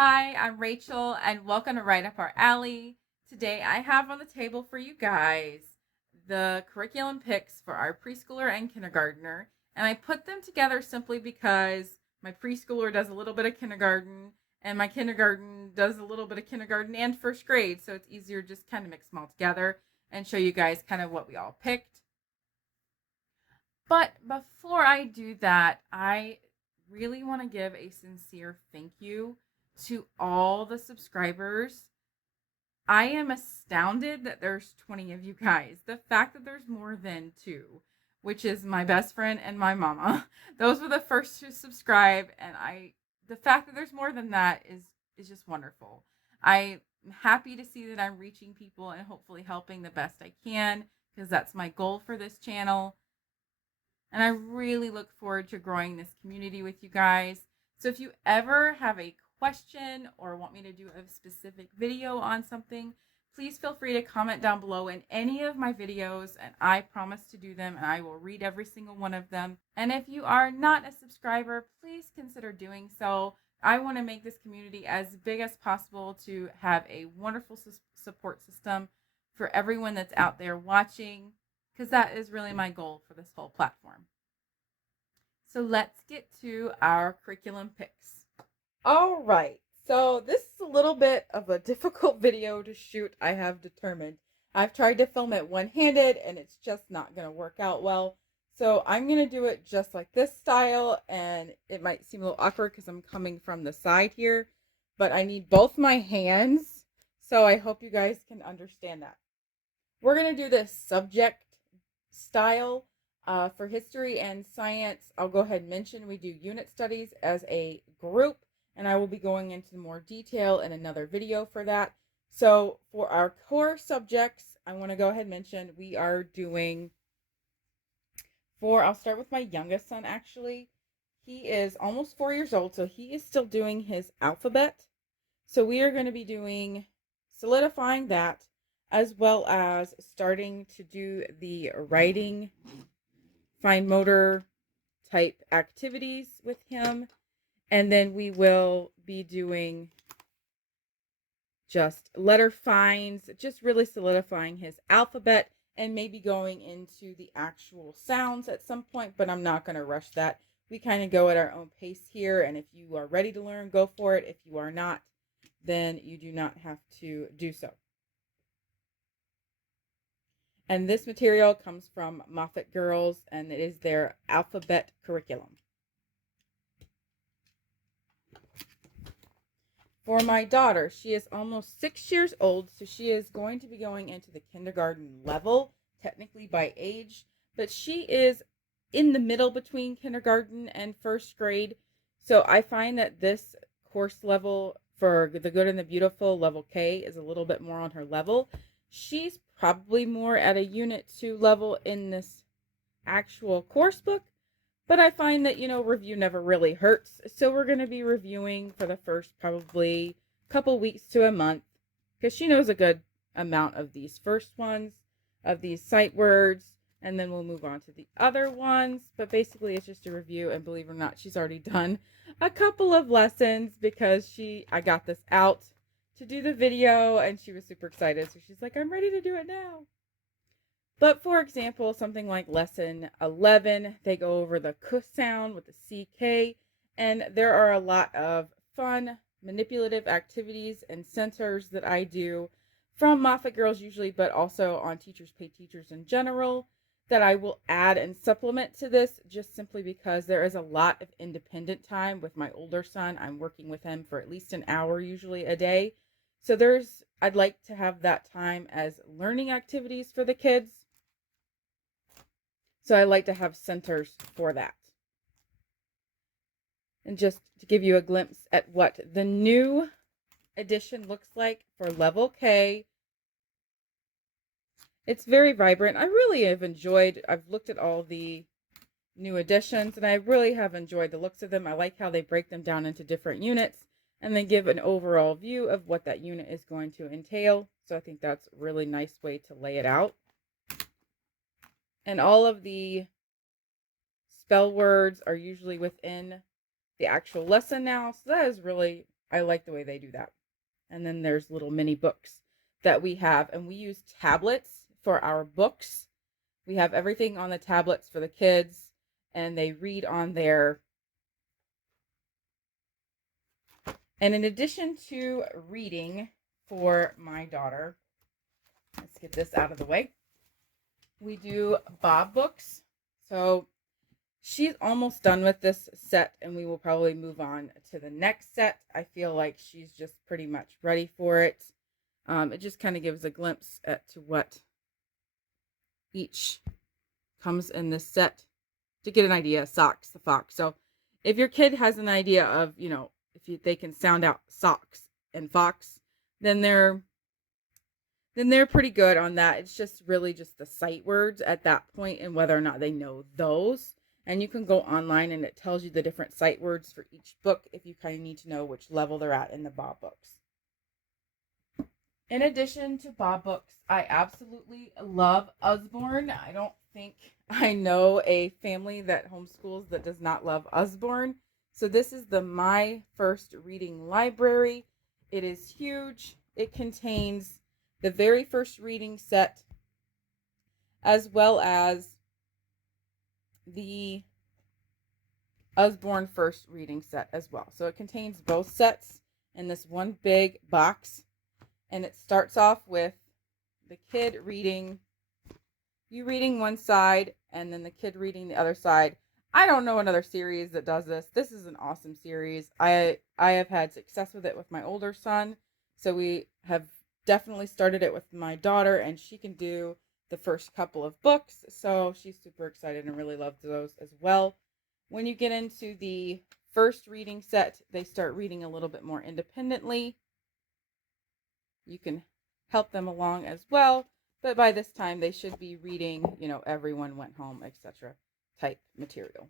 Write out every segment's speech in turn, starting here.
Hi, I'm Rachel, and welcome to Right Up Our Alley. Today, I have on the table for you guys the curriculum picks for our preschooler and kindergartner. And I put them together simply because my preschooler does a little bit of kindergarten, and my kindergarten does a little bit of kindergarten and first grade. So it's easier to just kind of mix them all together and show you guys kind of what we all picked. But before I do that, I really want to give a sincere thank you to all the subscribers. I am astounded that there's 20 of you guys. The fact that there's more than two, which is my best friend and my mama. Those were the first to subscribe, and the fact that there's more than that is just wonderful. I'm happy to see that I'm reaching people and hopefully helping the best I can, because that's my goal for this channel. And I really look forward to growing this community with you guys. So if you ever have a question or want me to do a specific video on something, please feel free to comment down below in any of my videos, and I promise to do them, and I will read every single one of them. And if you are not a subscriber, please consider doing so. I want to make this community as big as possible to have a wonderful support system for everyone that's out there watching, because that is really my goal for this whole platform. So let's get to our curriculum picks. All right. So this is a little bit of a difficult video to shoot, I have determined. I've tried to film it one-handed and it's just not going to work out well. So I'm going to do it just like this style, and it might seem a little awkward because I'm coming from the side here, but I need both my hands. So I hope you guys can understand that. We're going to do this subject style. For history and science, I'll go ahead and mention we do unit studies as a group, and I will be going into more detail in another video for that. So for our core subjects, I want to go ahead and mention we are doing I'll start with my youngest son actually. He is almost 4 years old, so he is still doing his alphabet. So we are going to be doing solidifying that, as well as starting to do the writing, fine motor type activities with him. And then we will be doing just letter finds, just really solidifying his alphabet, and maybe going into the actual sounds at some point, but I'm not going to rush that. We kind of go at our own pace here, and if you are ready to learn, go for it. If you are not, then you do not have to do so. And this material comes from Moffatt Girls, and it is their alphabet curriculum. For my daughter, she is almost 6 years old, so she is going to be going into the kindergarten level, technically by age, but she is in the middle between kindergarten and first grade. So I find that this course level for the Good and the Beautiful, level K, is a little bit more on her level. She's probably more at a unit 2 level in this actual course book, but I find that, review never really hurts. So we're going to be reviewing for the first probably couple weeks to a month, because she knows a good amount of these first ones, of these sight words, and then we'll move on to the other ones. But basically it's just a review, and believe it or not, she's already done a couple of lessons because I got this out to do the video and she was super excited. So she's like, I'm ready to do it now. But for example, something like lesson 11, they go over the k sound with the CK, and there are a lot of fun manipulative activities and centers that I do from Moffatt Girls usually, but also on Teachers Pay Teachers in general, that I will add and supplement to this, just simply because there is a lot of independent time with my older son. I'm working with him for at least an hour usually a day. So I'd like to have that time as learning activities for the kids. So I like to have centers for that. And just to give you a glimpse at what the new edition looks like for level K, it's very vibrant. I've looked at all the new editions, and I really have enjoyed the looks of them. I like how they break them down into different units and then give an overall view of what that unit is going to entail. So I think that's a really nice way to lay it out. And all of the spell words are usually within the actual lesson now. So that is really I like the way they do that. And then there's little mini books that we have, and we use tablets for our books. We have everything on the tablets for the kids, and they read on there. And in addition to reading for my daughter, let's get this out of the way, we do Bob books. So she's almost done with this set, and we will probably move on to the next set. I feel like she's just pretty much ready for it. It just kind of gives a glimpse to what each comes in this set to get an idea. Socks, the fox. So if your kid has an idea of, if they can sound out socks and fox, then they're pretty good on that. It's just really just the sight words at that point and whether or not they know those. And you can go online and it tells you the different sight words for each book if you kind of need to know which level they're at in the Bob books. In addition to Bob books, I absolutely love Usborne. I don't think I know a family that homeschools that does not love Usborne. So this is the My First Reading Library. It is huge. It contains the very first reading set as well as the Usborne first reading set as well. So it contains both sets in this one big box. And it starts off with the kid reading, you reading one side, and then the kid reading the other side. I don't know another series that does this. This is an awesome series. I have had success with it with my older son. So we have definitely started it with my daughter, and she can do the first couple of books. So she's super excited and really loves those as well. When you get into the first reading set, they start reading a little bit more independently. You can help them along as well, but by this time they should be reading, Everyone Went Home, etc. type material.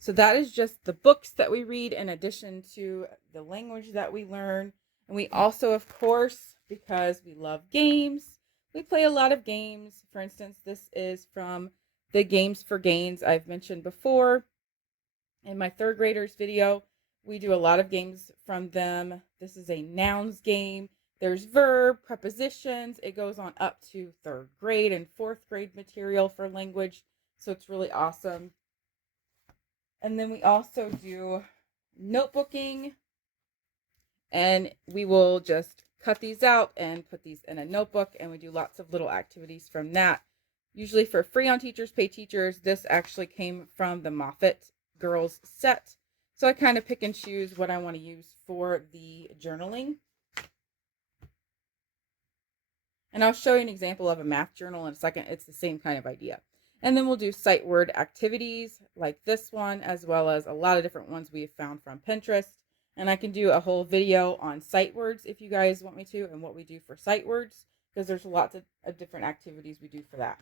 So that is just the books that we read in addition to the language that we learn. And we also, of course, because we love games, we play a lot of games. For instance, this is from the Games for Gains I've mentioned before in my third graders video. We do a lot of games from them. This is a nouns game. There's verb, prepositions. It goes on up to third grade and fourth grade material for language. So it's really awesome. And then we also do notebooking. And we will just cut these out and put these in a notebook. And we do lots of little activities from that. Usually for free on Teachers Pay Teachers. This actually came from the Moffatt Girls set. So I kind of pick and choose what I want to use for the journaling. And I'll show you an example of a math journal in a second. It's the same kind of idea. And then we'll do sight word activities like this one, as well as a lot of different ones we have found from Pinterest. And I can do a whole video on sight words if you guys want me to, and what we do for sight words, because there's lots of different activities we do for that.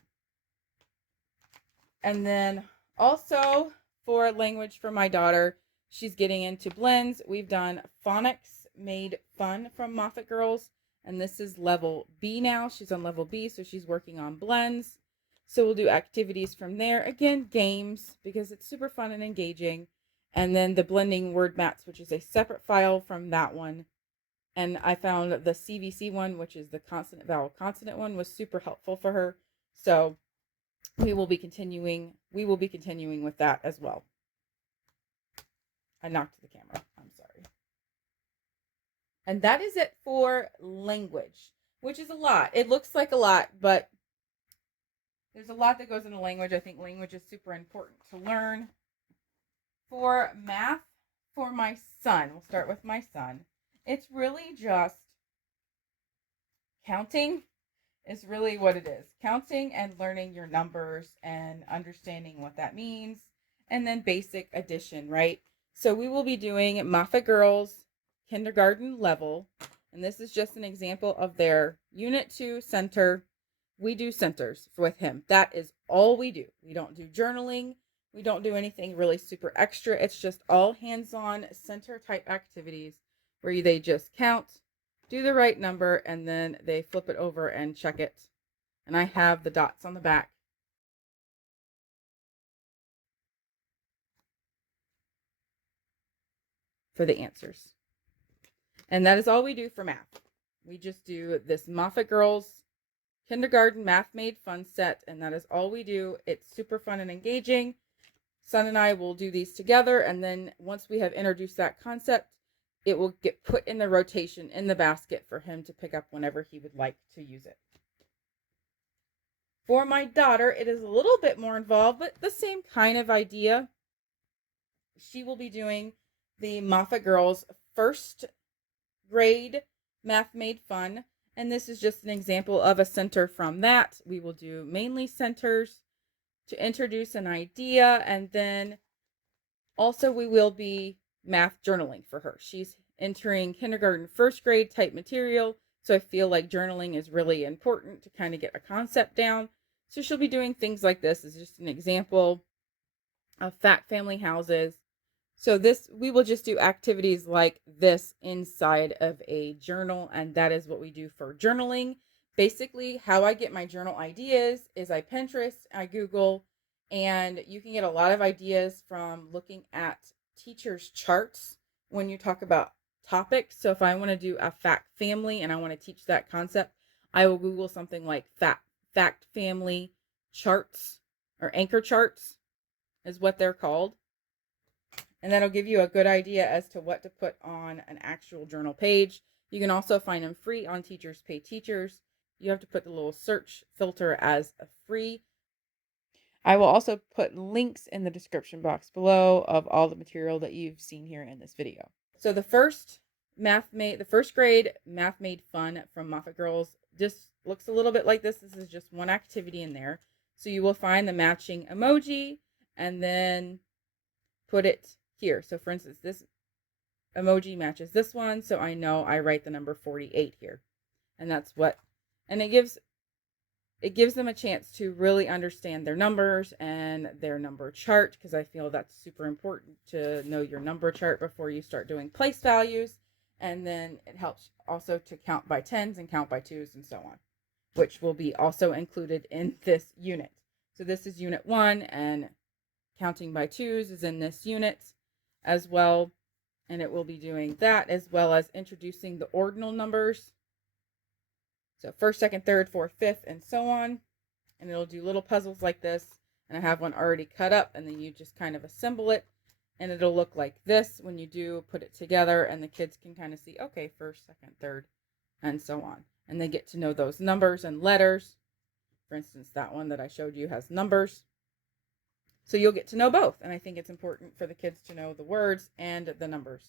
And then also for language for my daughter, she's getting into blends. We've done phonics made fun from Moffatt Girls. And this is level B now. She's on level B, so she's working on blends. So we'll do activities from there. Again, games, because it's super fun and engaging. And then the blending word mats, which is a separate file from that one. And I found the CVC one, which is the consonant vowel consonant one, was super helpful for her. So we will be continuing with that as well. I knocked the camera. I'm sorry. And that is it for language, which is a lot. It looks like a lot, but there's a lot that goes into language. I think language is super important to learn. For math, for my son, we'll start with my son. It's really just counting is really what it is. Counting and learning your numbers and understanding what that means. And then basic addition, right? So we will be doing Moffatt Girls kindergarten level. And this is just an example of their Unit 2 center. We do centers with him. That is all we do. We don't do journaling. We don't do anything really super extra. It's just all hands-on center type activities where they just count, do the right number, and then they flip it over and check it. And I have the dots on the back. for the answers. And that is all we do for math. We just do this Moffatt Girls Kindergarten Math Made Fun set, and that is all we do. It's super fun and engaging. Son and I will do these together, and then once we have introduced that concept, it will get put in the rotation in the basket for him to pick up whenever he would like to use it. For my daughter, it is a little bit more involved, but the same kind of idea. She will be doing the Moffatt Girls first grade Math Made Fun, and this is just an example of a center from that. We will do mainly centers to introduce an idea, and then also we will be math journaling for her. She's entering kindergarten first grade type material, so I feel like journaling is really important to kind of get a concept down. So she'll be doing things like this as just an example of fact family houses. So we will just do activities like this inside of a journal, and that is what we do for journaling. Basically, how I get my journal ideas is I Pinterest, I Google, and you can get a lot of ideas from looking at teachers' charts when you talk about topics. So if I want to do a fact family and I want to teach that concept, I will Google something like fact family charts, or anchor charts is what they're called. And that'll give you a good idea as to what to put on an actual journal page. You can also find them free on Teachers Pay Teachers. You have to put the little search filter as a free. I will also put links in the description box below of all the material that you've seen here in this video. So the first grade Math Made Fun from Moffatt Girls just looks a little bit like this. This is just one activity in there. So you will find the matching emoji and then put it here. So for instance, this emoji matches this one, so I know I write the number 48 here. And that's what, and it gives them a chance to really understand their numbers and their number chart, because I feel that's super important to know your number chart before you start doing place values. And then it helps also to count by tens and count by twos and so on, which will be also included in this unit. So this is unit 1, and counting by twos is in this unit as well, and it will be doing that as well as introducing the ordinal numbers. So first, second, third, fourth, fifth, and so on. And it'll do little puzzles like this, and I have one already cut up, and then you just kind of assemble it, and it'll look like this when you do put it together, and the kids can kind of see, okay, first, second, third, and so on. And they get to know those numbers and letters. For instance, that one that I showed you has numbers. So you'll get to know both, and I think it's important for the kids to know the words and the numbers.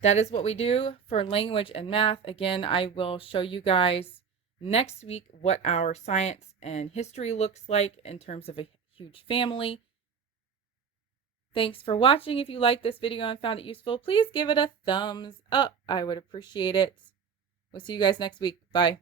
That is what we do for language and math. Again, I will show you guys next week what our science and history looks like in terms of a huge family. Thanks for watching. If you liked this video and found it useful, please give it a thumbs up. I would appreciate it. We'll see you guys next week. Bye.